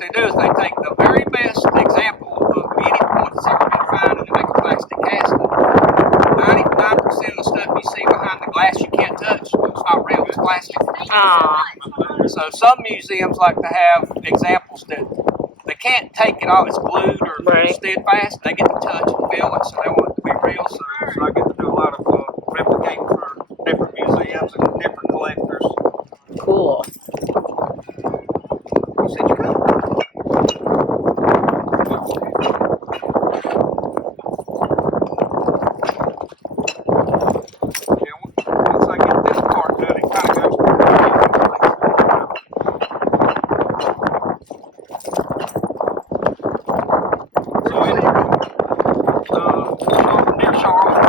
they do is they take the very best example of any point that's ever been found and they make a plastic casting. 99% of the stuff you see behind the glass you can't touch. It's not real, it's plastic. So some museums like to have examples that they can't take it off, it's glued or steadfast. They get to touch and feel it, so they want it to be real. So I get to do a lot of replicating for different museums and different collectors. Cool. You said you could. Once I get this part done, it kind of goes to near Charlotte.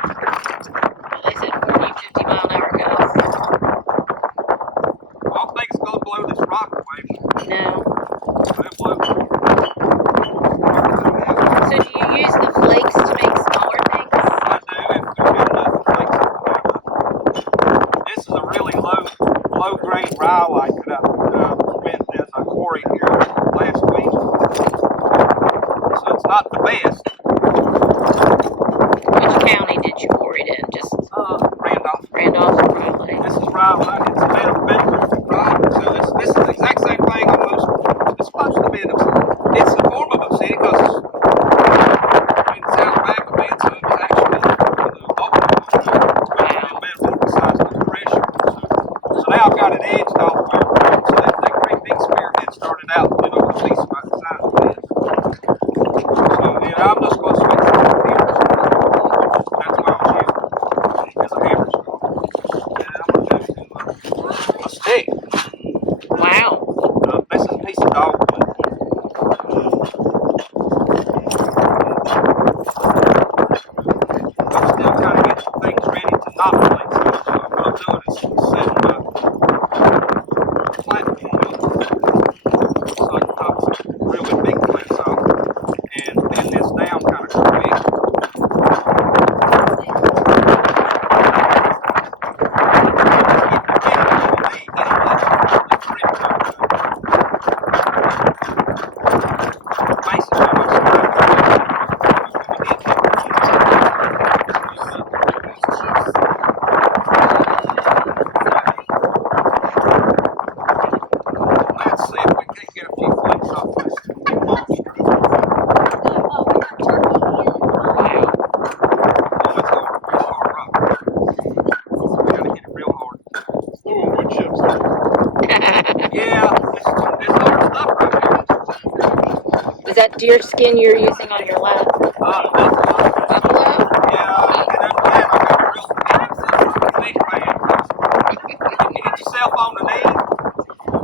They said 40, 50 mile an hour gusts. I don't think it's going to blow this rock away. No. It blows. So do you use the flakes to make smaller things? I do, if they're good enough flakes. This is a really low grade rhyolite that I went as a quarry here last week. So it's not the best. Which county did you pour it in? Just Randolph. Randolph, probably. This is rhyolite. It's metal rhyolite. So this is the exact same thing almost. It's supposed to be it's the form of obsidian because it's Alabama bed, so it's actually metamorphosized under pressure. So now I've got it edged all the way around. So that great big spearhead started out, at least about the size of this. So I'm just going to switch to the hammer. That's what I was using as a hammer score. And I'm going to do a stick. Wow. This is a piece of dogwood. I'm still kind of getting things ready to knot plates on, so what I'm doing is setting my platform up so I can pop some really big plates off and bend this down kind of quick. Let's see if we can get a few flakes off this monster. Oh, it's going to be real hard rock. We got to hit it real hard. Ooh, wood chips. Yeah, this hard stuff right here. Is that deer skin you're using on your lap? Buffalo. Yeah, and I'm glad I got a real thick right here. If you hit yourself on the knee,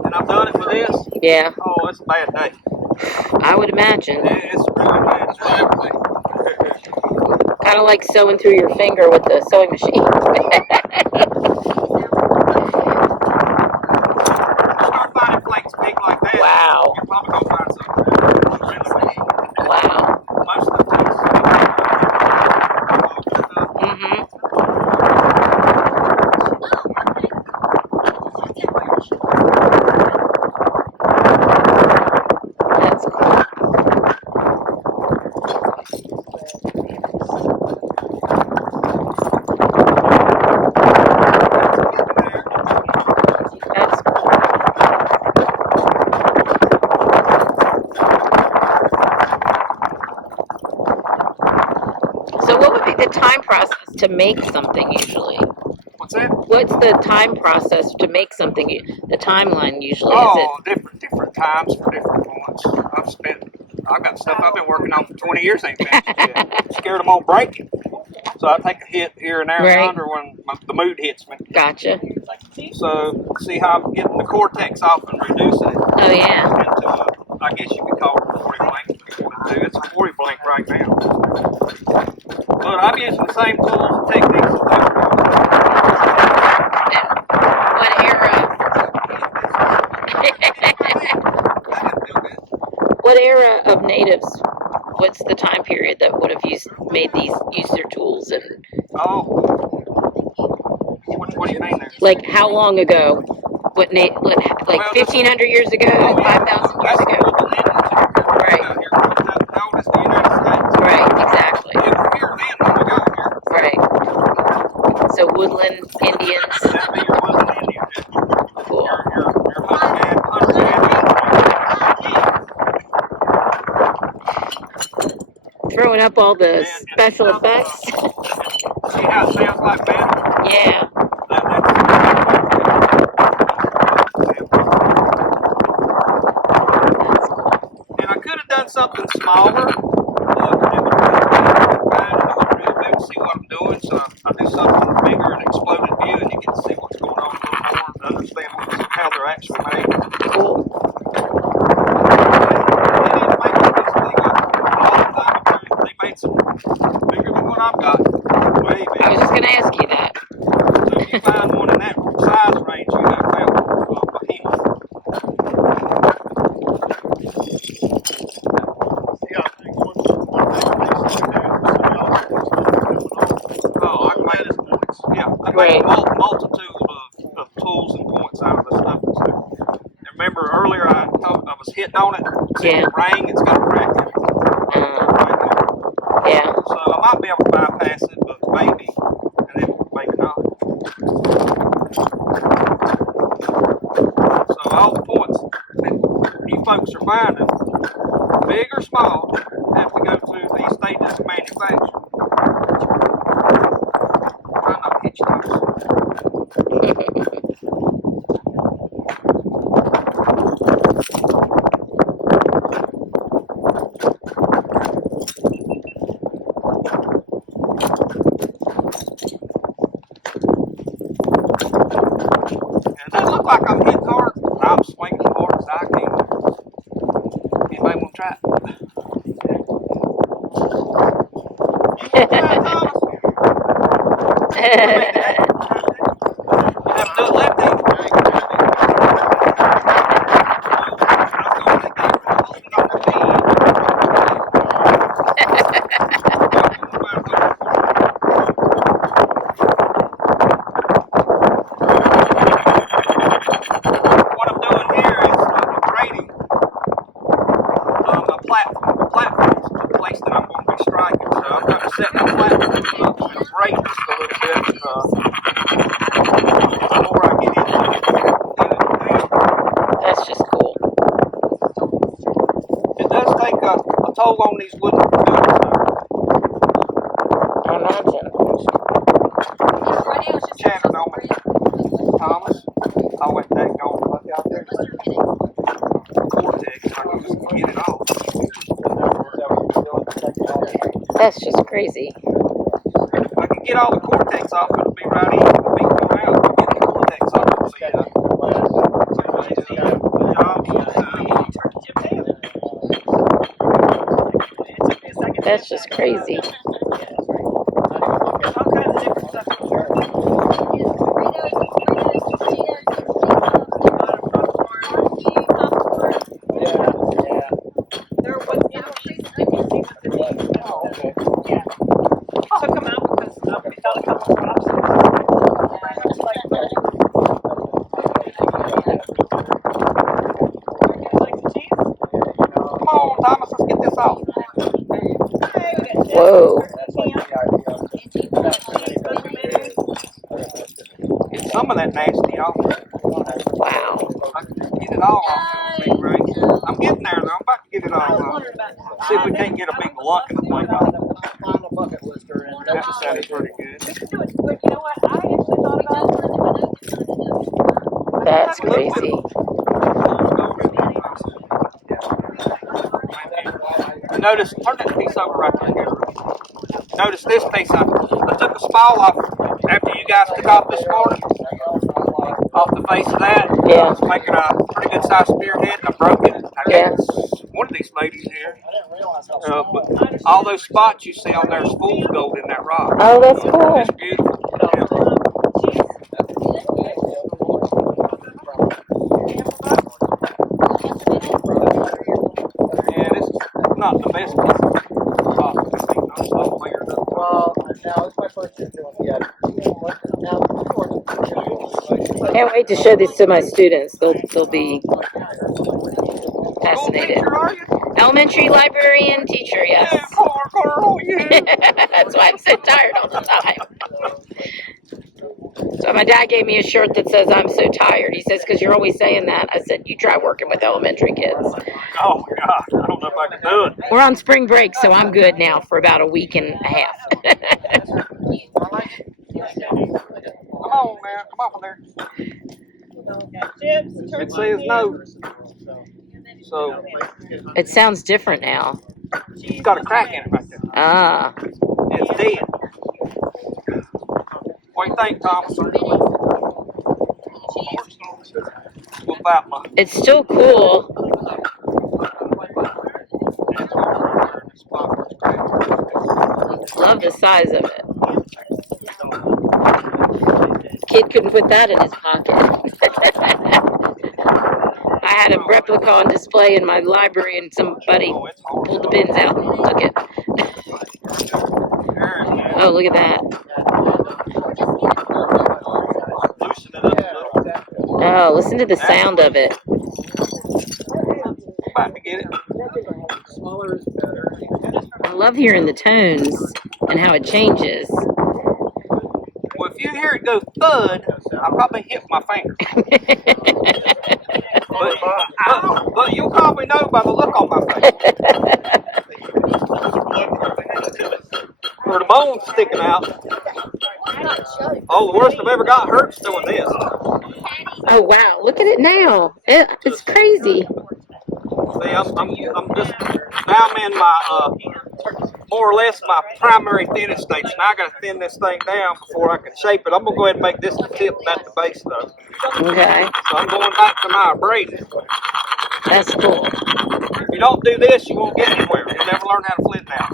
and I've done it with this, Yeah, oh, it's a bad day. I would imagine. It's a really bad day. Kind of like sewing through your finger with the sewing machine. Start finding flakes big like that. Wow. You're probably going to find something really big. Wow. Most of the time, Mm-hmm. That's cool. That's cool. So what would be the time process to make something usually? what's that? What's the time process to make something? The timeline usually is Oh, different times for different points. I've got stuff I've been working on for 20 years ain't finished yet. Scared them won't break it. So I take a hit here and there under when the mood hits me. Gotcha. So see how I'm getting the cortex off and reducing it Oh yeah. into I guess you could call it a 40 blank. It's a 40 blank right now. But I'm using the same tools and techniques as they were. And what era? what era of natives? What's the time period that would have used their tools and? Oh, what do you mean there? Like how long ago? Like 1,500 years ago? 5,000 years ago? Right. How old is the United States? Right. Exactly. They were here then when we got here. Right. So woodland Indians. That'd be your woodland Indian. Cool. Your hunter Throwing up all the special effects. See how it sounds like that? Yeah. And I could have done something smaller, but it would have been real big to see what I'm doing. So I do something bigger and exploded view, and you get to see what's going on a little more and understand how they're actually made. Cool. They didn't make this thing up all the time. They made some bigger than what I've got. Way big. I was just gonna ask you that. So if you find one in that size range, you have found a behemoth. I made a multitude of tools and points out of the stuff that's there. And remember earlier I was hitting on it, seeing the ring, it's got a crack in it. Yeah. So I might be able to bypass it, but maybe, and then make it not. So all the points that you folks are finding, big or small, have to go through the stages of manufacture. Try not to hit your toes. It doesn't look like I'm hitting hard. I'm swinging as hard as I can. Anybody want to try it? You want to try it, Thomas? You have to do it left-handed. What I'm doing here is grading a platform. The platform is the place that I'm going to be striking. So I'm going to set my platform up and grade just a little bit. Before I get into it. That's just cool. It does take a toll on these wooden buildings, though. I imagine. Chattered on me. Thomas. I went that going look out there. Cortex, I can just get it off. That's just crazy. If I can get all the cortex off, it'll be right easy to beat them out. Get the cortex off, it'll be That's just crazy. Come on, Thomas, let's get this off. Whoa. Get some of that nasty off. Wow. I can get it all off. It'll be great. I'm getting there, though. I'm about to get it all off. See if we can't get a big lump in the plate off. That just sounded pretty good. That's crazy. Notice, turn that piece over right there. Notice this piece. I took a spall off after you guys took off this morning. Off the face of that. Yeah. I was making a pretty good sized spearhead and I broke it. I gave one of these ladies here. But all those spots you see on there is fool's gold in that rock. Oh, that's cool. It's beautiful. And wait to show this to my students. They'll be fascinated. Teacher, are you? Elementary librarian teacher, yes. Yeah, poor girl, you. That's why I'm so tired all the time. So my dad gave me a shirt that says I'm so tired. He says, because you're always saying that. I said, you try working with elementary kids. Oh, God. I don't know if I can do it. We're on spring break, so I'm good now for about a week and a half. Come on, man. Come off of there. It says no. So It sounds different now. it's got a crack in it right there. Ah. It's dead. What do you think, Thomas? What about my... It's still cool. Love the size of it. Kid couldn't put that in his pocket. I had a replica on display in my library and somebody pulled the pins out and took it. Oh, look at that. Oh, listen to the sound of it. About to get it. I love hearing the tones and how it changes. Well, if you hear it go thud, I probably hit my finger. But you'll probably know by the look on my face. Or the bone's sticking out. Oh, the worst I've ever got hurt's doing this. Oh, wow. Look at it now. It's crazy. See, I'm just, now I'm in my, more or less my primary thinning stage. Now I got to thin this thing down before I can shape it. I'm going to go ahead and make this the tip, not the base, though. Okay. So I'm going back to my braiding. That's cool. If you don't do this, you won't get anywhere. You'll never learn how to flip down.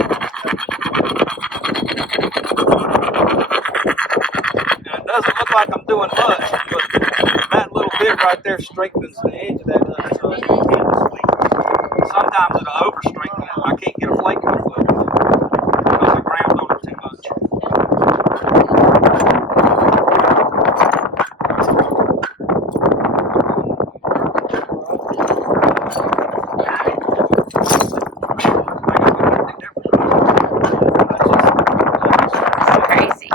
And it doesn't look like I'm doing much, but that little bit right there straightens the edge of that. Sometimes it'll over-straighten it. I can't get a flake on the flip because I ground on it too much. Crazy.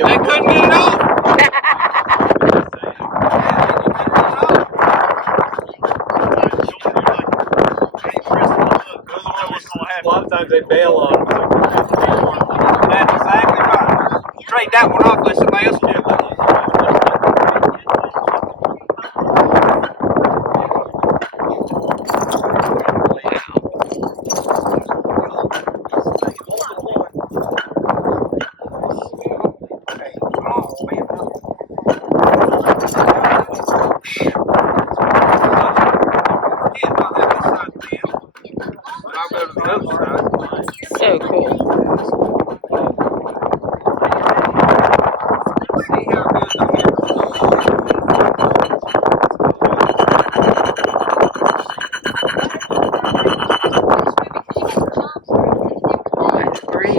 They couldn't get it off. A lot of times they bail on them. That's exactly right. Trade that one off, let somebody else do it. So cool. That's great.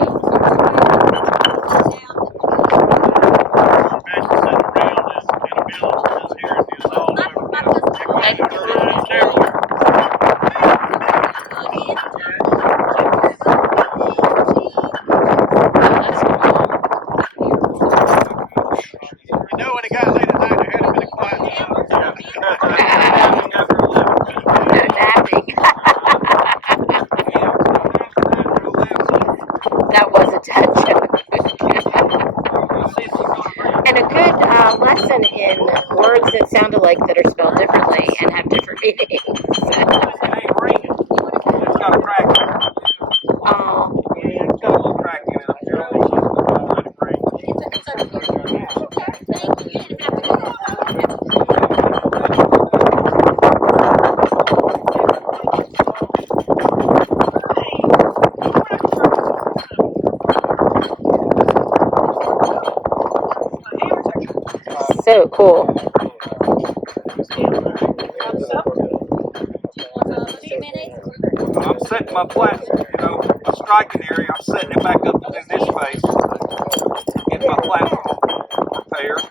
That was a touch. And a good lesson in words that sound alike that are spelled differently and have different meanings. It ain't ringing. It's got a crack in it. Oh, Yeah, it's got a little crack in it. I'm sure I'll let it ring. so cool. setting my my striking area, I'm setting it back up within this space, getting my platform prepared.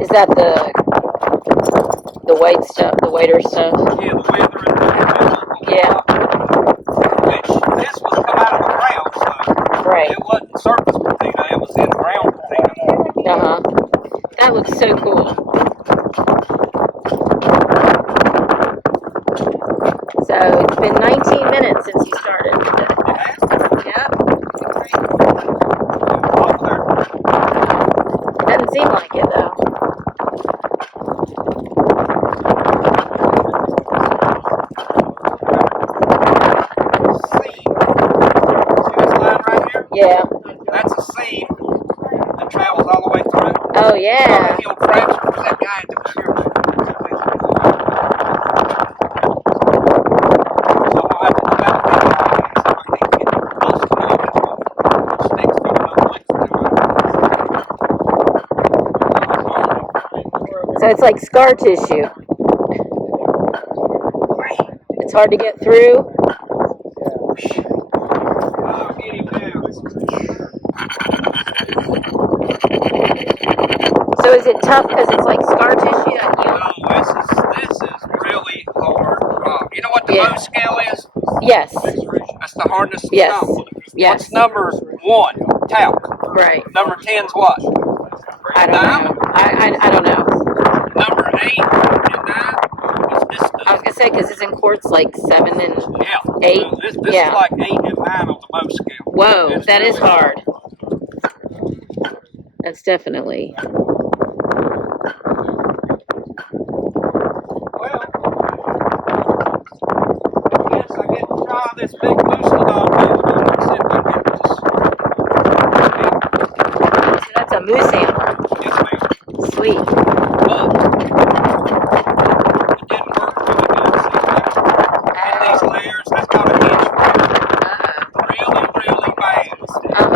Is that the white stuff, the whiter stuff? Yeah, the weather and yeah. Which this was come out of the ground, so right. It wasn't surface patina, it was in ground patina. Uh-huh. That looks so cool. So it's been 19 minutes since you started. Yep. Doesn't seem like it though. Yeah. That's a seam that travels all the way through. Oh, yeah. He'll fracture for that guy into the shear. So I'll have to look at the video and see if I can get close to know which sticks to the So it's like scar tissue. It's hard to get through. So is it tough because it's like scar tissue? No, this is really hard. You know what the Mohs scale is? Yes. That's the hardness of stone. Yes. What's number 1? Talc. Right. Number 10's what? I don't know. I don't know. Number 8 and 9 is this stuff. I was going to say, because it's in quartz like 7 and 8. This is like 8 and 9 on the Mohs scale. Whoa, that is hard. That's definitely. Well, I guess I get to try this big moose-a-dog build and see if I can just... So that's a moose antler. Yes, ma'am. Sweet. But it didn't work really good. See, these layers, that's not a hinge. Really, really bad. Not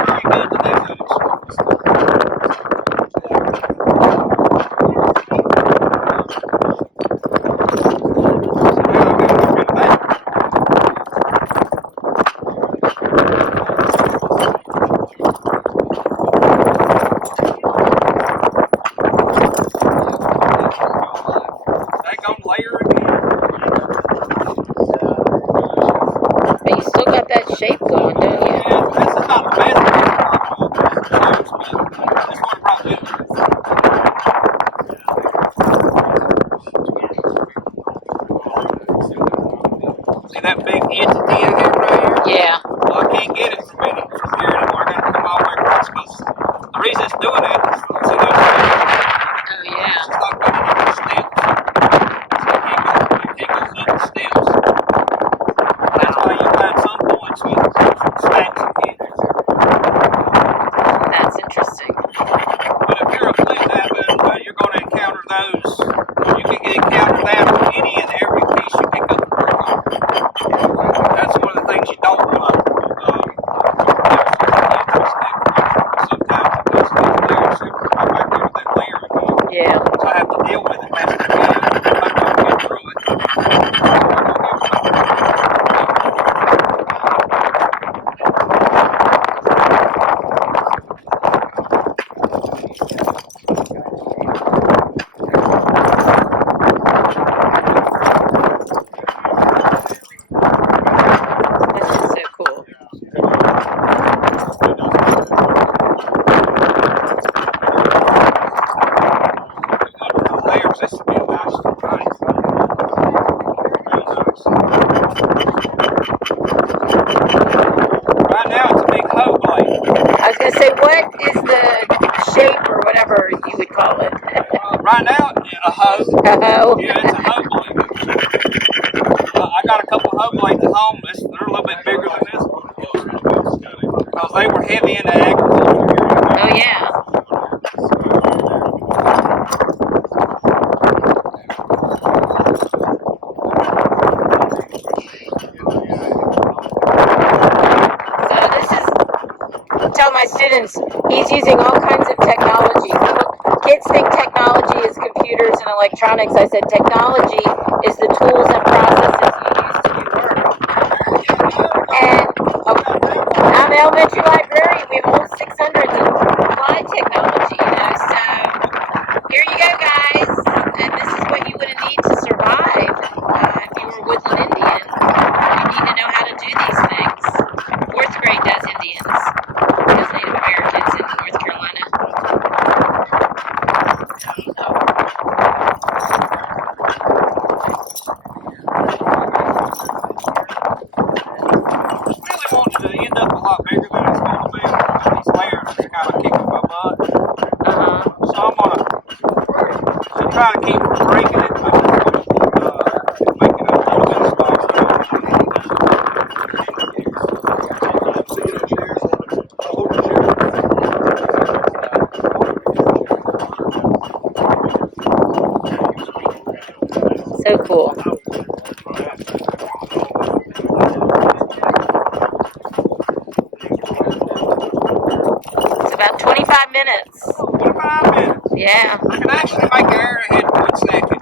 very good to do this. You still got that shape going, don't you? Yeah, this is not the best See that big entity in here right here? Yeah. Well, I can't get it from here anymore. I gotta come all the way across because the reason it's doing that is see those Oh, yeah. it's not running up the steps. So you can't go up the steps. That's why you find some points with stacks of hinges. That's interesting. But if you're a flint knapping, you're going to encounter those. You can get Right now, a hoe. Oh. Yeah, it's a hoe blade. I got a couple of hoe blades at home. They're a little bit bigger than this one. Because they were heavy into agriculture. Oh, yeah. Tell my students he's using all kinds of technology. Kids think technology is computers and electronics. I said technology is the tools and processes you use to do work. And I'm an elementary librarian. We have all 600s of applied technology, you know. So here you go, guys. And this is what you would need to survive if you were a woodland Indian. You need to know how to do these things. 4th grade does Indians. Native Americans in North Carolina. Really want to end up a lot bigger than it's going to be. These layers are kind of kicking my butt. So I'm going to try to keep from breaking it, but make it a little bit of space. So cool. It's about 25 minutes. 25 minutes. Yeah. I can actually make an arrowhead in 1 second.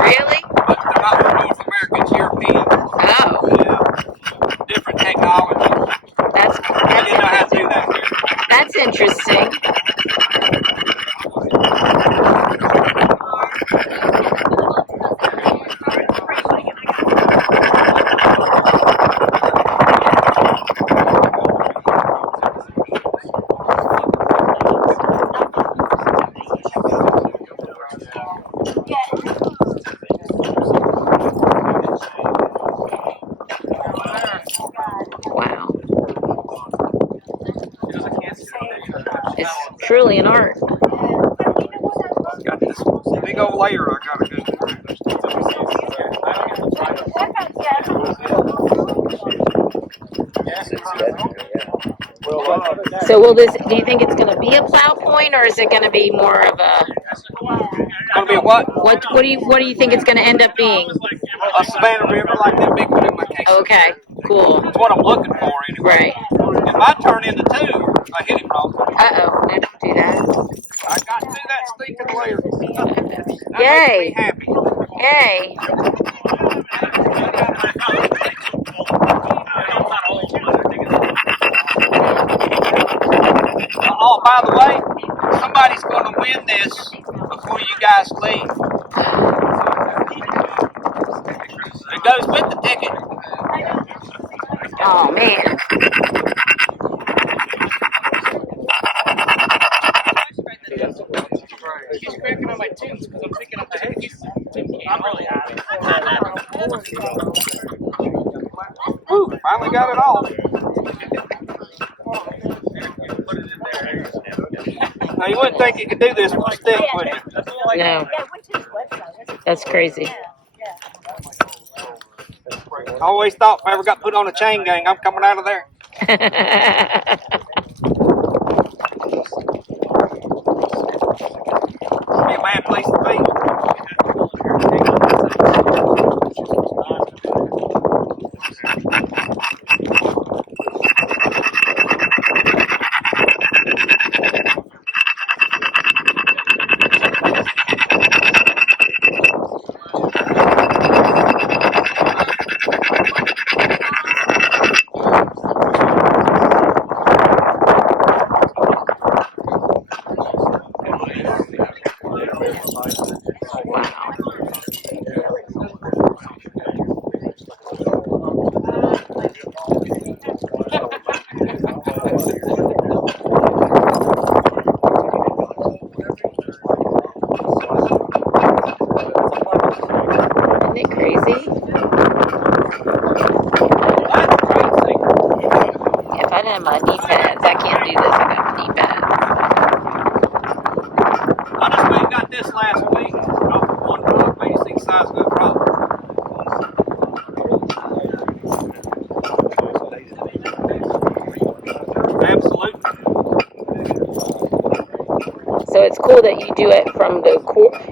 Really? But they're not for North Americans, Europeans. Oh. Yeah. Different technology. I didn't know how to do that here. That's interesting. Wow. It's truly an art. Got this big old layer I gotta go through. So do you think it's going to be a plow point, or is it going to be more of a... Gonna be a what? What do you think it's going to end up being? A Savanah River like that big one in my case. Okay, cool. That's what I'm looking for anyway. Right. It might turn into 2. I hit it wrong. Uh-oh, no, don't do that. I got through that stinking layer. That Yay. makes me happy. Yay. Oh, by the way, somebody's going to win this before you guys leave. It goes with the ticket. Oh, man. He's cracking on my tunes because I'm picking up the head. I'm really happy. Woo, finally got it all. Now, you wouldn't think you could do this with a stick, would you? No. That's crazy. I always thought if I ever got put on a chain gang, I'm coming out of there. Be a bad place to be. My knee pads. I can't do this without my knee pads. I just made last week off of one rock, but you see the size of that rock. Absolutely. So it's cool that you do it from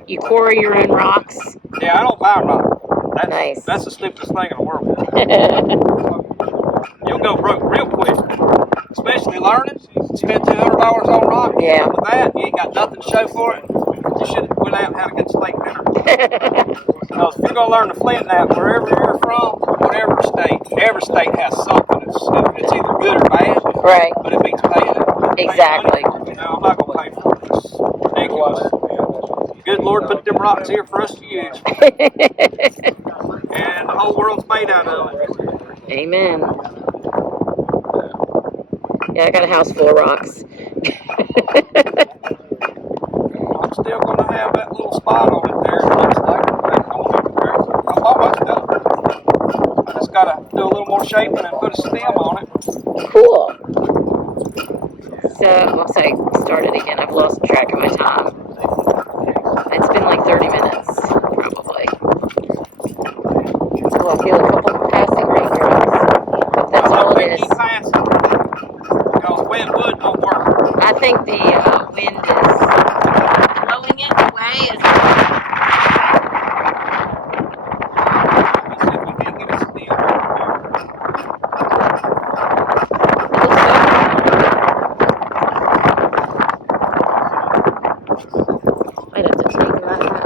you quarry your own rocks. Yeah, I don't buy rock. Nice. That's the stupidest thing in the world. You'll go broke real quick, especially learning. Spend $200 on rock. Yeah. With that, you ain't got nothing to show for it. You should have went out and had a good steak dinner. Because if you're gonna learn to flint knap wherever you're from, whatever state, every state has something. It's either good or bad. Right. But it beats paying it. Exactly. No, I'm not gonna pay for it. It's ridiculous. Good Lord put them rocks here for us to use. And the whole world's made out of it. Amen. Yeah, I got a house full of rocks. I'm still going to have that little spot on it there. It looks like I'm almost done. I just got to do a little more shaping and put a stem on it. Cool. So, once I start it again, I've lost track of my time. It's been like 30 minutes, probably. Oh, I feel a couple passing raindrops. Hope that's all it is. Keep passing. Because wet wood don't work. I think the wind is blowing it away. Let's see if we can't get a stem. Might have to take that out.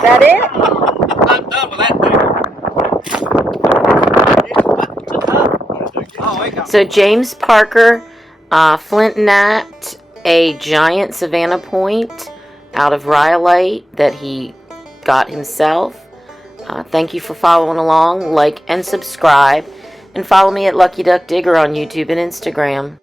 That it? I'm done with that thing. Oh, So James Parker flint knapped a giant Savanah point out of rhyolite that he got himself. Thank you for following along. Like and subscribe. And follow me at LuckyDuckDigger on YouTube and Instagram.